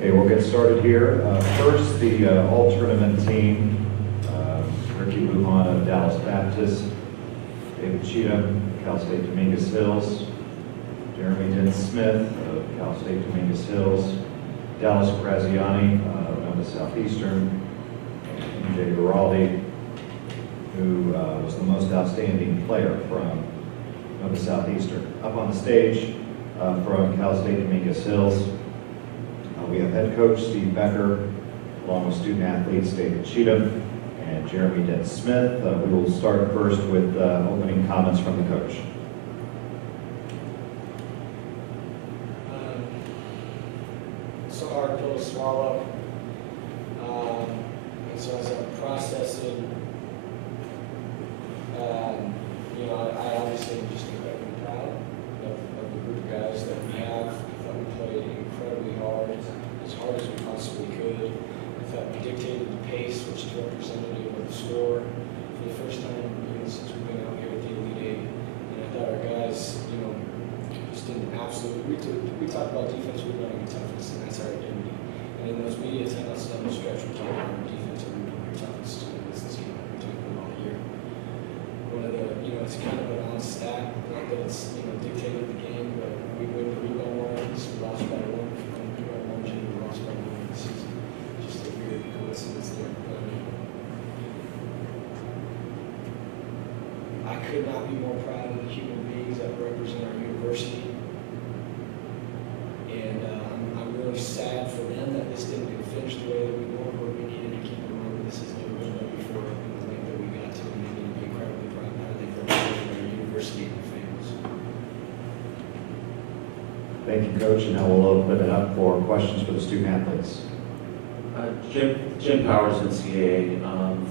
Okay, we'll get started here. First, the all-tournament team. Ricky Lujan of Dallas Baptist, David Cheatom, Cal State Dominguez Hills, Jeremy Dent-Smith of Cal State Dominguez Hills, Dallas Graziani of Nova Southeastern, and MJ Giraldi, who was the most outstanding player from Nova Southeastern. Up on the stage from Cal State Dominguez Hills, we have head coach Steve Becker, along with student athletes David Cheatom and Jeremy Dent-Smith. We will start first with opening comments from the coach. It's a hard pill to swallow. And so as I'm processing, I obviously am just incredibly proud of the group of guys that we have. I thought we played incredibly hard as we possibly could. I thought we dictated the pace, which is representative of the score for the first time since we've been out here at the Elite Eight. And I thought our guys, just did an absolute. We talk about defense rebounding and toughness, and that's our identity. And in those media timeouts down the stretch, we're talking about defense and rebounding toughness is the team we're doing all year. One of the, it's kind of an odd stat, not that it's dictated the game, but we win the rebound lines, we lost by one. We lost by one in the season. Just a weird coincidence there. I could not be more proud of the human beings that represent our university. And I'm really sad for them that this didn't get finished the way that we want, but we needed to keep in mind this has never been done before in the length that we got to, and they need to be incredibly proud of they represent our university and their families. Thank you, Coach, and now we'll open it up for questions for the student athletes. Jim Powers, NCAA.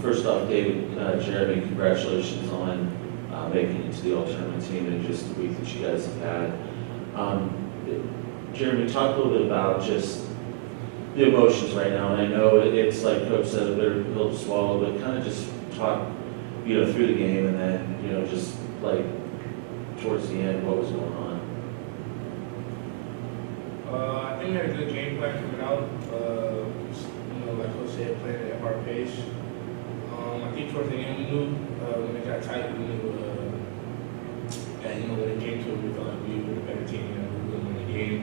First off, David, Jeremy, congratulations on making it to the all-tournament team in just the week that you guys have had. Jeremy, talk a little bit about just the emotions right now. And I know it's like Coach said, a bitter pill to swallow, but kind of just talk, through the game, and then, just like towards the end, what was going on. I think we had a good game plan coming out. Like Coach said, playing at our pace. I think towards the end we knew when it got tight, we knew that when it came to it, we felt like we were the better team and we were going to win the game.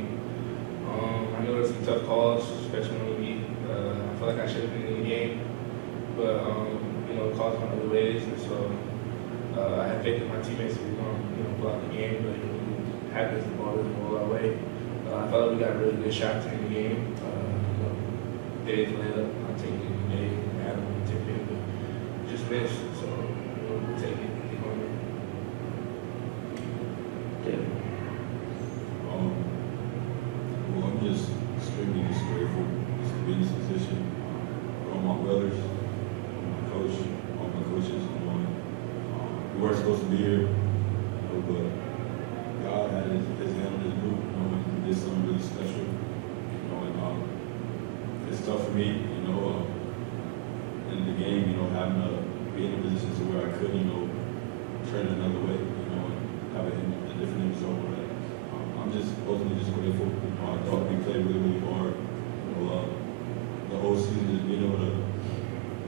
I know there's some tough calls, especially when we. I feel like I should have been in the game, but calls went other ways, and so I had faith in my teammates that we were going to block the game, but happens the ball doesn't roll our way. I felt like we got really good shots in the game. Days layup, I'll take it. Dave, Adam, I'll take it. But just missed, so we'll take it. Keep on it. David. Well, I'm just extremely grateful to be in this position. For all my brothers, my coach, all my coaches. We weren't supposed to be here, but God had his hand on his group, and he did something really special. It's tough for me, in the game, having to be in a position to where I could, turn another way, and have a different result. But I'm just ultimately just grateful. I thought we played really, really hard. The whole season, just being able to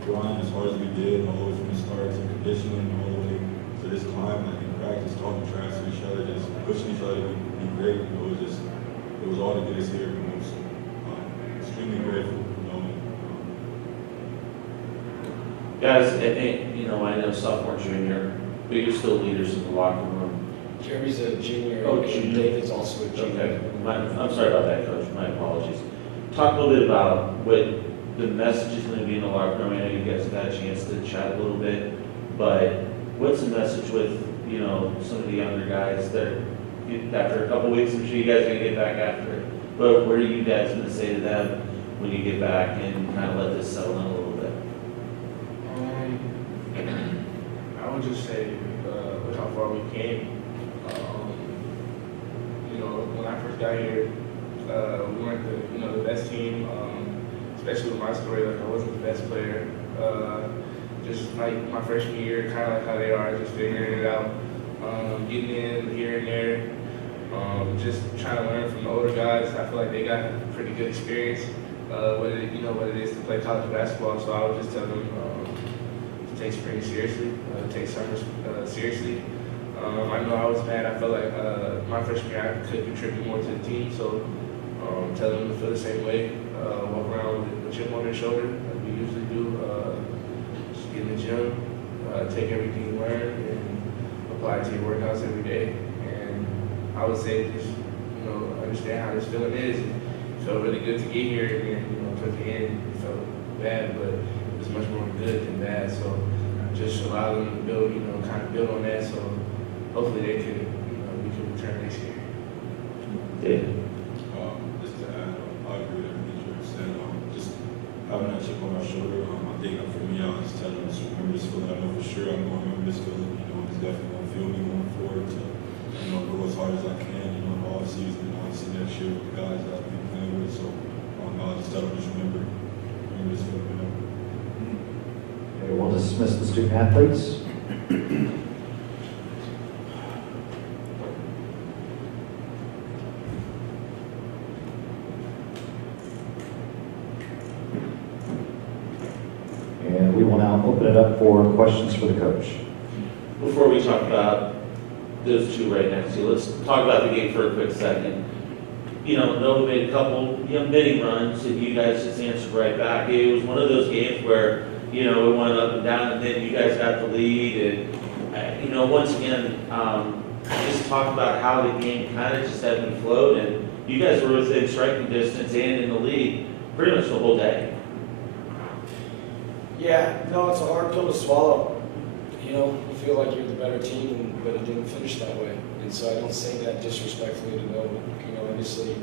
grind as hard as we did, all the way from the start to conditioning, all the way to this climb, like in practice, talking trash to each other, just pushing each other to be great. It was all to get us here. Extremely grateful. Guys, I know sophomore, junior, but you're still leaders in the locker room. Jeremy's a junior, Oh, and junior. David's also a junior. Okay, I'm sorry about that, Coach. My apologies. Talk a little bit about what the message is going to be in the locker room. I know you guys have had a chance to chat a little bit, but what's the message with some of the younger guys that after a couple weeks, I'm sure you guys are going to get back after it. But what are you guys going to say to them when you get back and kind of let this settle in a little bit? I would just say with how far we came. When I first got here, we weren't the best team. Especially with my story, like I wasn't the best player. Just like my freshman year, kind of like how they are, just figuring it out, getting in here and there. Just trying to learn from the older guys. I feel like they got pretty good experience, what it is to play college basketball. So I would just tell them to take spring seriously, take summer seriously. I know I was mad. I felt like my freshman year I could contribute more to the team. So tell them to feel the same way. Walk around with a chip on their shoulder, like we usually do. Just get in the gym, take everything you learn, and apply it to your workouts every day. And I would say just understand how this feeling is. It felt really good to get here, and then towards the end it felt bad, but it was much more good than bad. So just allow them to build, kind of build on that. So hopefully they could, we can return next year. David? Just to add, I agree with everything you said. Just having that chip on my shoulder, I think for me, I was just telling them to remember this feeling. I know for sure I'm going to remember this feeling. It's definitely going to feel me going forward to, go as hard as I can, all season, and obviously next year with the guys that I've been playing with. So I'll just tell them just remember this feeling. Okay, we'll dismiss the student athletes. And we will now open it up for questions for the coach. Before we talk about those two right next to you, let's talk about the game for a quick second. Nova made a couple mini runs, and you guys just answered right back. It was one of those games where, it went up and down, and then you guys got the lead. And, once again, just talk about how the game kind of just ebbed and flowed, and you guys were within striking distance and in the lead pretty much the whole day. Yeah, no, it's a hard pill to swallow. You feel like you're the better team, but it didn't finish that way. And so I don't say that disrespectfully to Nova. Obviously,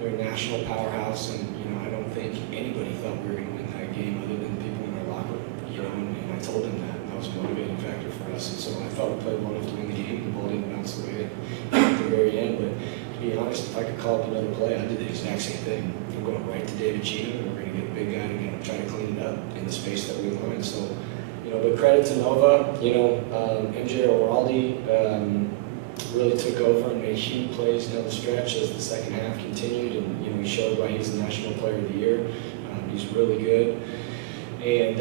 they're a national powerhouse, and, I don't think anybody thought we were going to win that game other than people in our locker room, and I told them that. That was a motivating factor for us. And so I thought we played well enough to win the game. The ball didn't bounce the way at the very end. But to be honest, if I could call up another play, I'd do the exact same thing. I'm going right to David Cheatom, and we're going to get a big guy to try to clean it up in the space that we line. So, but credit to Nova, MJ O'Reilly really took over and made huge plays down the stretch as the second half continued, and he showed why he's the National Player of the Year. He's really good, and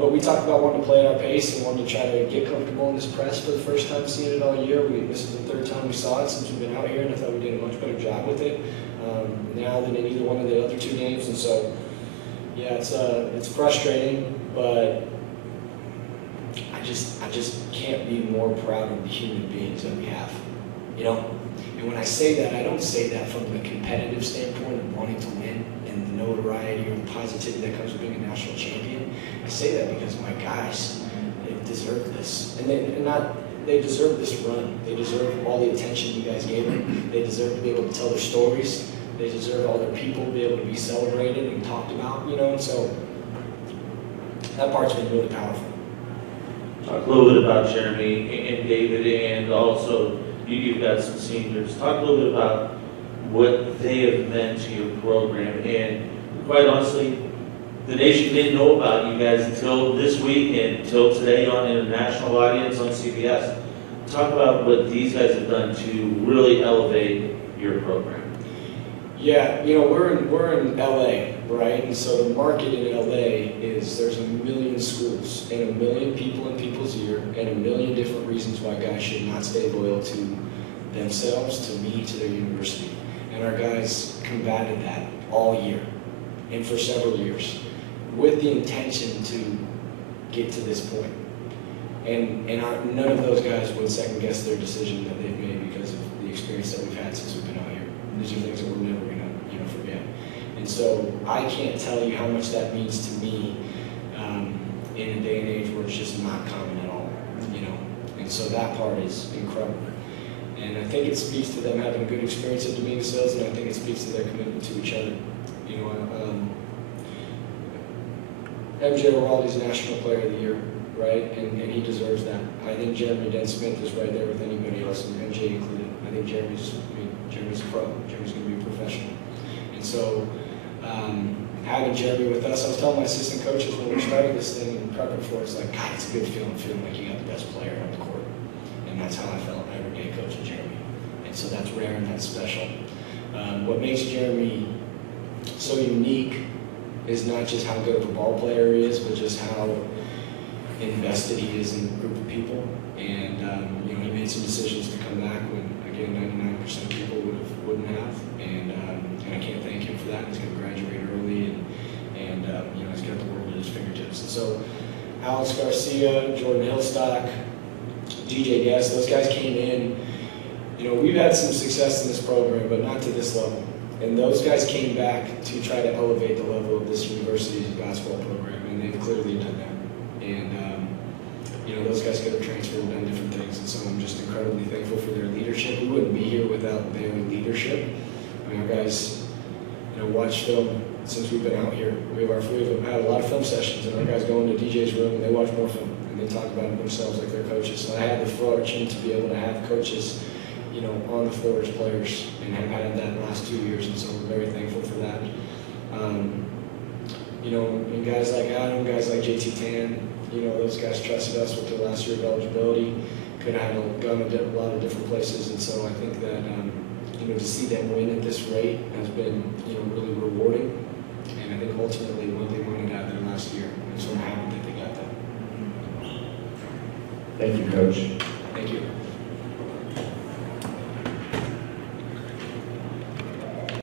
but we talked about wanting to play at our pace and wanting to try to get comfortable in this press for the first time seeing it all year. This is the third time we saw it since we've been out here, and I thought we did a much better job with it now than in either one of the other two games. And so, yeah, it's frustrating, but I just can't be more proud of the human beings that we have, And when I say that, I don't say that from the competitive standpoint of wanting to win and the notoriety or the positivity that comes with being a national champion. I say that because my guys, they deserve this, and they deserve this run. They deserve all the attention you guys gave them. They deserve to be able to tell their stories. They deserve all their people to be able to be celebrated and talked about, And so that part's been really powerful. Talk a little bit about Jeremy and David, and also you've got some seniors. Talk a little bit about what they have meant to your program. And quite honestly, the nation didn't know about you guys until this week and until today on an national audience on CBS. Talk about what these guys have done to really elevate your program. Yeah, we're in LA, right? And so the market in LA is there's 1 million schools and 1 million people in people's ear and 1 million different reasons why guys should not stay loyal to themselves, to me, to their university. And our guys combated that all year and for several years with the intention to get to this point. And none of those guys would second guess their decision that they've made because of the experience that we've had since we've been out here. These are things that we're never going to forget. And so I can't tell you how much that means to me in a day and age where it's just not common at all, And so that part is incredible. And I think it speaks to them having a good experience at Dominguez Hills, and I think it speaks to their commitment to each other. MJ O'Reilly's National Player of the Year, right? And he deserves that. I think Jeremy Dent-Smith is right there with anybody else, and MJ included. I think Jeremy's a pro. Jeremy's going to be a professional. And so having Jeremy with us, I was telling my assistant coaches when we were starting this thing and prepping for it, it's like, God, it's a good feeling like you got the best player on the court. And that's how I felt every day coaching Jeremy. And And so that's rare and that's special. What makes Jeremy so unique is not just how good of a ball player he is, but just how invested he is in a group of people. And you know, he made some decisions to come back when, again, 99% of people wouldn't have. And I can't thank him for that. He's going to graduate early, and you know, he's got the world at his fingertips. And so Alex Garcia, Jordan Hillstock, DJ Guest, those guys came in. You know, we've had some success in this program, but not to this level. And those guys came back to try to elevate the level of this university's basketball program, and they've clearly done that. And you know, those guys could have transferred and done different things, and so I'm just incredibly thankful for their leadership. We wouldn't be here without their leadership. I mean, our guys, you know, watch film since we've been out here. We've had a lot of film sessions, and our guys go into DJ's room and they watch more film, and they talk about it themselves like they're coaches. So I had the fortune to be able to have coaches, you know, on the floor as players, and have had that the last 2 years, and so we're very thankful for that. You know, and guys like Adam, guys like JT Tan, you know, those guys trusted us with their last year of eligibility, could have gone a lot of different places, and so I think that, you know, to see them win at this rate has been, you know, really rewarding, and I think ultimately what they wanted out of their last year, and so I'm happy that they got that. Thank you, Coach. Thank you.